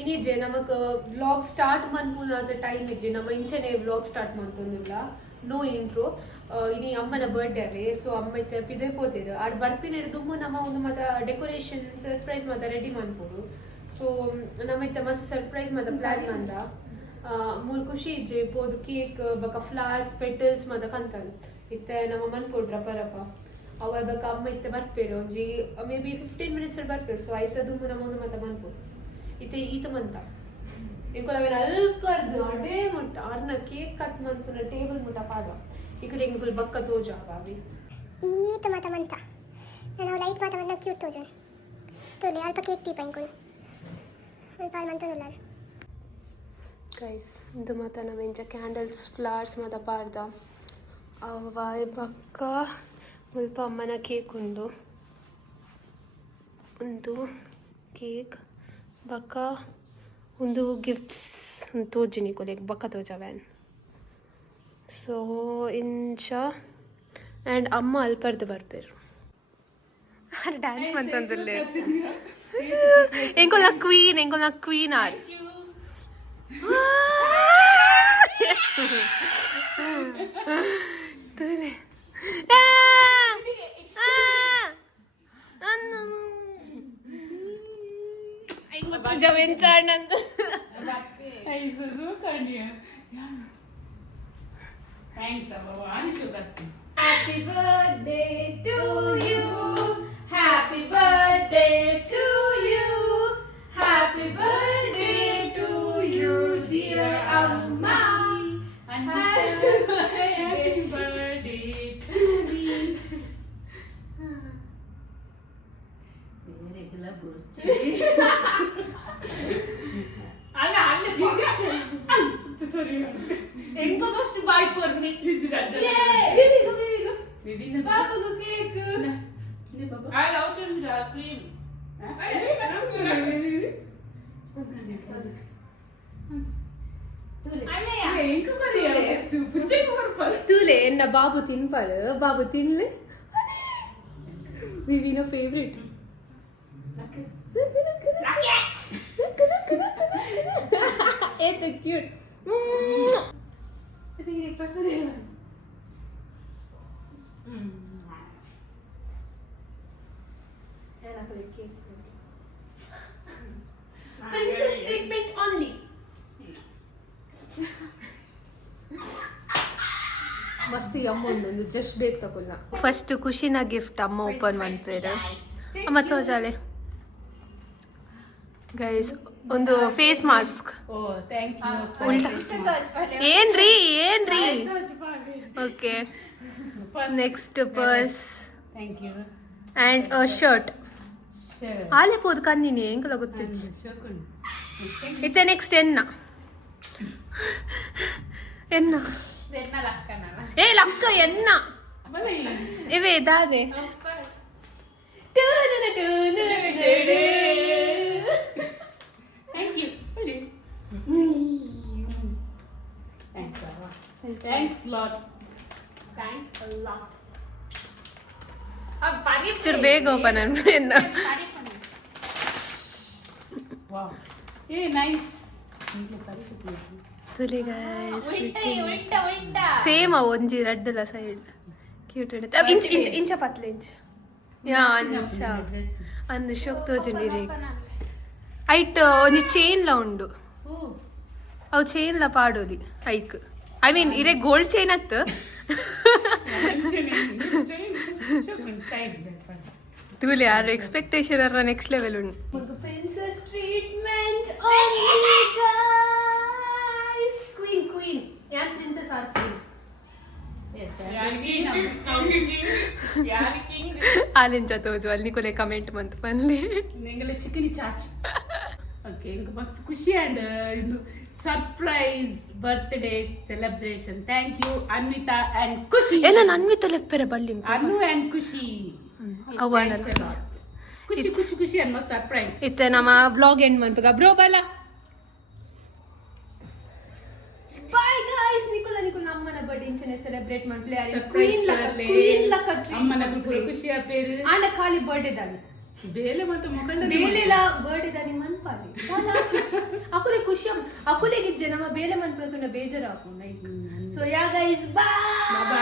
ಇನ್ನಿಜೆ ನಮಕ್ vlog start ಮನ್ಪುನಾದ time ಇಜ್ಜೆ ನಮ್ಮ ಇಂಚೆನೆ vlog start ಮಾಡ್ತೊಂದಿಲ್ಲ no intro ಇನಿ ಅಮ್ಮನ ಬರ್ಡೇ ಅವೇ ಸೊ ಅಮ್ಮ ಇತ್ತೆ ಪಿದೆ ಪೋತಿರು ಆಡ್ ಬರ್ಪಿನ ದುಮ್ಮು ನಮ್ಮ ಒಂದು ಮತ ಡೆಕೋರೇಷನ್ ಸರ್ಪ್ರೈಸ್ ಮತ ರೆಡಿ ಮಾಡ್ಬೋದು ಸೊ ನಮ್ಮ ಇತ್ತೆ ಮಸ್ತ್ ಸರ್ಪ್ರೈಸ್ ಮತ ಪ್ಲಾನ್ ಮಂದ ಮೂಲ್ ಖುಷಿ ಇಜ್ಜೆ ಪೋದು ಕೇಕ್ ಬಕ ಫ್ಲವರ್ಸ್ ಪೆಟಲ್ಸ್ ಮತ ಕಂತಳು ಇತ್ತೆ ನಮ್ಮ ಮನ್ಪೋಡ್ರ ಪರಪ ಅವ ಬಕ ಅಮ್ಮ ಇತ್ತೆ ಬರ್ಪೇರು ಒಂಜಿ ಮೇ ಬಿ 15 minutes ಬರ್ಪೇರು ಸೊ ಆಯ್ತ ದುಮ್ಮು ನಮ್ಮ ಒಂದು ಮತ ಮನ್ಪೋಡು ಇತ್ತೆ ಈತ ಮಂತ ಇಂಕೊಲ ಅವೇನು ಅಲ್ಪರ್ದು ಅಡೇ ಮುಟ್ಟ ಅರ್ನ ಕೇಕ್ ಕಟ್ ಮನ್ಪುನ ಟೇಬಲ್ ಮುಟ್ಟ ಪಾಡುವ ಇಕಡೆ ಇಂಕೊಲ್ ಬಕ್ಕ ತೋಜಾವ ಅವಿ ಈತ ಮತ ಮಂತ ನಾನು ಲೈಟ್ ಮಾತ ಮನ್ನ ಕ್ಯೂಟ್ ತೋಜೋಣ ತೋಲೆ ಅಲ್ಪ ಕೇಕ್ ದೀಪ ಇಂಕೊಲ್ ಅಲ್ಪ ಅಲ್ಲಿ ಮಂತದಲ್ಲ ಗೈಸ್ ಇದು ಮಾತ ನಾವೆಂಚ ಕ್ಯಾಂಡಲ್ಸ್ ಫ್ಲವರ್ಸ್ ಮಾತ ಪಾಡ್ದ ಅವ ಬಕ್ಕ ಮುಲ್ಪ ಅಮ್ಮನ ಕೇಕ್ ಒಂದು ಕೇಕ್ ಬಕ್ಕ ಒಂದು ಗಿಫ್ಟ್ಸ್ ತೋಜಿನಿ ಕೊಲೆಗ್ ಬಕ್ಕ ತೋಜವ್ಯಾನ್ ಸೊ ಇಂಚ ಆ್ಯಂಡ್ ಅಮ್ಮ ಅಲ್ಪರ್ದು ಬರ್ಬೇರು ಡ್ಯಾನ್ಸ್ ಮಂತಂದಿಲ್ಲ ಎಂಕೊಲ್ಲ ಕ್ವೀನ್ ಆರ್ ಜವೆಂಚಾಣಂದು Happy birthday to you. Happy birthday to you. Happy birthday to you, dear Amma. And happy birthday to me. Regular birthday. alla sorry engo first buy korni baby go babu go cake ne baba I love you with cream allaya engo kariya stupid korpal tule enna babu tinpalu babu tinle baby no favorite it's cute tapi ini pasal dia enak boleh cake princess treatment only ಮಸ್ತ್ ಅಮ್ಮ ಒಂದು just ಬೇಕು ತಗೊಲ್ಲ first ಖುಷಿನ gift ಅಮ್ಮ open ಮಾಡ್ತಾರೆ ಅಮ್ಮ ತೋಜಾಲೆ guys ಒಂದು face mask ಏನ್ರಿ okay next purse and a shirt ಆಲೆ ಪೋದು ಕನ್ನಿನಿ ಎಂಕಲ ಗೊತ್ತಿಚ್ಚು ಇತ್ತೆ ನೆಕ್ಸ್ಟ್ ಎನ್ನ ಏ ಲಕ್ಕ ಎನ್ನ ಇವೇ ದಾದೆ Thank you. Thanks a lot. Chur beg open and wow. Hey, nice. Tuli guys. Ulta. Same onji red la side. Cute. Inch patle inch. Yeah, inch. And shock tojindi re. ಐಟ್ ಒಂಜಿ chain ಲ ಉಂಡು ಅವು chain ಲ ಪಾಡೋಲಿ ಐಕ್ I mean ಇರೇ gold chain ಅತ್ತು ತೂಲೆ ಯಾರು ಎಕ್ಸ್ಪೆಕ್ಟೇಷನ್ ಅರ ನೆಕ್ಸ್ಟ್ ಲೆವೆಲ್ ಉಂಡು ಪ್ರಿನ್ಸೆಸ್ ಟ್ರೀಟ್ಮೆಂಟ್ ಕ್ವೀನ್ ಯಾರು ಪ್ರಿನ್ಸೆಸ್ ಆರ್ ಕ್ವೀನ್ ಆಲಿಂಚ ತೋಜು ಅಲ್ಲಿ ಕೊಲೆ ಕಮೆಂಟ್ ಬಂತು ಬನ್ಲಿ ನಿಂಗಲೆ ಚಿಕನಿ ಚಾಚ್ ಓಕೆ ಇಂಕ ಮಸ್ತ್ ಖುಷಿ ಅಂಡ್ ಇದು surprise birthday celebration thank you Anvitha and Khushi ಏನ ಅನ್ವಿತಾ ಲೆಪ್ಪರೆ ಬಲ್ಲಿ ಅನು ಅಂಡ್ ಖುಷಿ ಅವನ ಖುಷಿ ಅಂಡ್ ಮಸ್ತ್ ಸರ್ಪ್ರೈಸ್ ಇತ್ತೆ ನಮ್ಮ ವ್ಲಾಗ್ ಎಂಡ್ ಮಾಡ್ಬೇಕ ಬ್ರೋ ಬಲ ಬಾಯ್ ಗಾಯ್ಸ್ ನಿಕೋಲ ಅಮ್ಮನ ಬರ್ಡೇ ಇಂಚನೆ ಸೆಲೆಬ್ರೇಟ್ ಮಾಡ್ಲಿ ಕ್ವೀನ್ ಲಕ್ಕ ಅಮ್ಮನ ಖುಷಿಯ ಪೇರು ಆಂಡ ಖಾಲಿ ಬರ್ಡೇ ದಾನಿ ಬೇಲೆ ಮತ್ತು ಮುಖಂಡ ಬೇಲೆಲ ಬರ್ಡೇ ದಾನಿ ಮನ್ಪಾಲಿ ಅಕುಲೆಗಿಜ್ಜೆ ನಮ್ಮ ಬೇಲೆ ಮನ್ಪುನ ಬೇಜಾರು ಹಾಕೊಂಡ ಸೊ ಯಾ ಗೈಸ್ ಬಾಯ್.